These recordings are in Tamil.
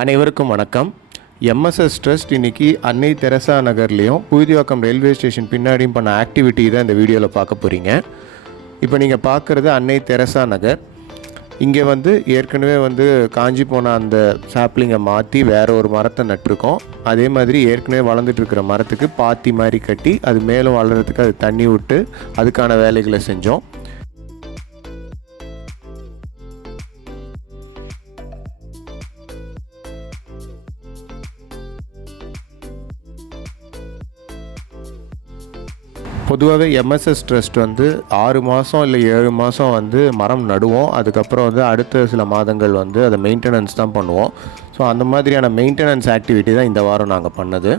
அனைவருக்கும் வணக்கம். எம்எஸ்எஸ் ட்ரஸ்ட் இன்றைக்கி அன்னை தெரசா நகர்லேயும் புழுதிவாக்கம் ரயில்வே ஸ்டேஷன் பின்னாடியும் பண்ண ஆக்டிவிட்டி தான் இந்த வீடியோவில் பார்க்க போகிறீங்க. இப்போ நீங்கள் பார்க்குறது அன்னை தெரசா நகர். இங்கே ஏற்கனவே காஞ்சி போன அந்த சாப்ளிங்கை மாற்றி வேறு ஒரு மரத்தை நட்டிருக்கோம். அதே மாதிரி ஏற்கனவே வளர்ந்துட்டுருக்கிற மரத்துக்கு பாத்தி மாதிரி கட்டி அது மேலும் வளர்கிறதுக்கு அது தண்ணி விட்டு அதுக்கான வேலைகளை செஞ்சோம். பொதுவாகவே எம்எஸ்எஸ் ட்ரஸ்ட் 6 மாதம் இல்லை 7 மாதம் மரம் நடுவோம். அதுக்கப்புறம் அடுத்த சில மாதங்கள் அதை மெயின்டெனன்ஸ் தான் பண்ணுவோம். ஸோ அந்த மாதிரியான மெயின்டெனன்ஸ் ஆக்டிவிட்டி தான் இந்த வாரம் நாங்கள் பண்ணது.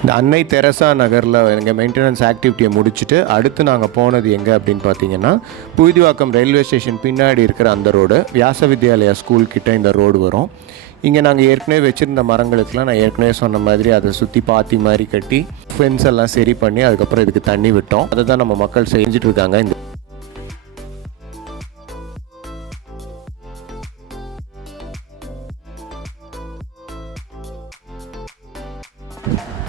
இந்த அன்னை தெரசா நகரில் எங்கள் மெயின்டெனன்ஸ் ஆக்டிவிட்டியை முடிச்சுட்டு அடுத்து நாங்கள் போனது எங்கே அப்படின்னு பார்த்தீங்கன்னா, புழுதிவாக்கம் ரயில்வே ஸ்டேஷன் பின்னாடி இருக்கிற அந்த ரோடு, வியாச வித்யாலயா ஸ்கூல் கிட்டே இந்த ரோடு வரும். இங்கே நாங்கள் ஏற்கனவே வச்சுருந்த மரங்களுக்கெலாம் நான் ஏற்கனவே சொன்ன மாதிரி அதை சுற்றி பாத்தி மாதிரி கட்டி ஃபென்ஸ் எல்லாம் சரி பண்ணி அதுக்கப்புறம் இதுக்கு தண்ணி விட்டோம். அதை தான் நம்ம மக்கள் செஞ்சுட்டு இருக்காங்க. இந்த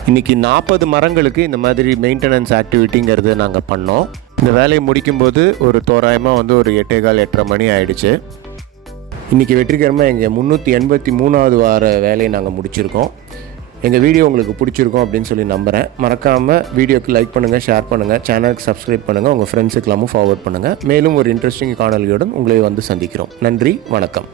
இன்றைக்கி 40 மரங்களுக்கு இந்த மாதிரி மெயின்டெனன்ஸ் ஆக்டிவிட்டிங்கிறது நாங்கள் பண்ணோம். இந்த வேலையை முடிக்கும்போது ஒரு தோராயமாக ஒரு 8:15 மணி ஆகிடுச்சு. இன்றைக்கி வெற்றிகரமாக எங்கள் 383வது வார வேலையை நாங்கள் முடிச்சிருக்கோம். எங்கள் வீடியோ உங்களுக்கு பிடிச்சிருக்கோம் அப்படின்னு சொல்லி நம்புகிறேன். மறக்காமல் வீடியோக்கு லைக் பண்ணுங்கள், ஷேர் பண்ணுங்கள், சேனலுக்கு சப்ஸ்கிரைப் பண்ணுங்கள், உங்கள் ஃப்ரெண்ட்ஸுக்கெல்லாமும் ஃபார்வர்ட் பண்ணுங்கள். மேலும் ஒரு இன்ட்ரெஸ்டிங் காணொலியுடன் உங்களை சந்திக்கிறோம். நன்றி, வணக்கம்.